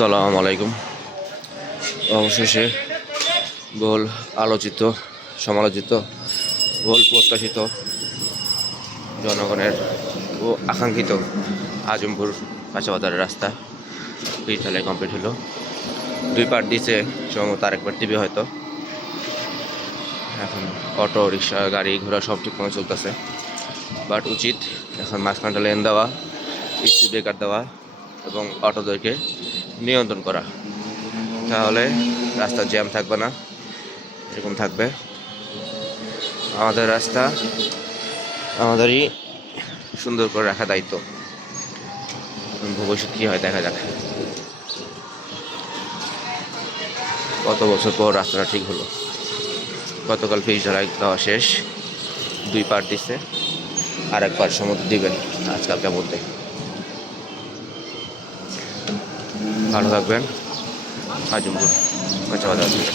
আসসালামু আলাইকুম। অবশেষে বহুল আলোচিত, সমালোচিত বহুল প্রত্যাশিত জনগণের ও আকাঙ্ক্ষিত আজমপুর কাঁচাবাজারের রাস্তা পিছালে কমপ্লিট হলো। দুই পার্ট দিয়েছে সম্ভবত আরেক পার্ট দিবে হয়তো। এখন অটো, রিক্সা, গাড়ি ঘোড়া সব ঠিক মতো চলতেছে। বাট উচিত এখন মাঝখানটা লেন দেওয়া স্পিড ব্রেকার দেওয়া এবং অটোদেরকে নিয়ন্ত্রণ করা। তাহলে রাস্তা জ্যাম থাকবে না, এরকম থাকবে। আমাদের রাস্তা আমাদেরই সুন্দর করে রাখা দায়িত্ব। ভবিষ্যৎ কী হয় দেখা যাক। কত বছর পর রাস্তাটা ঠিক হলো? গতকাল ফিস ঢালাই দেওয়া শেষ। দুই পার্ট দিছে আর এক পার্ট সমুদ্র দিবে। আজকালকার মধ্যে। ভালো থাকবেন। আজমপুর কাঁচাবাজার থেকে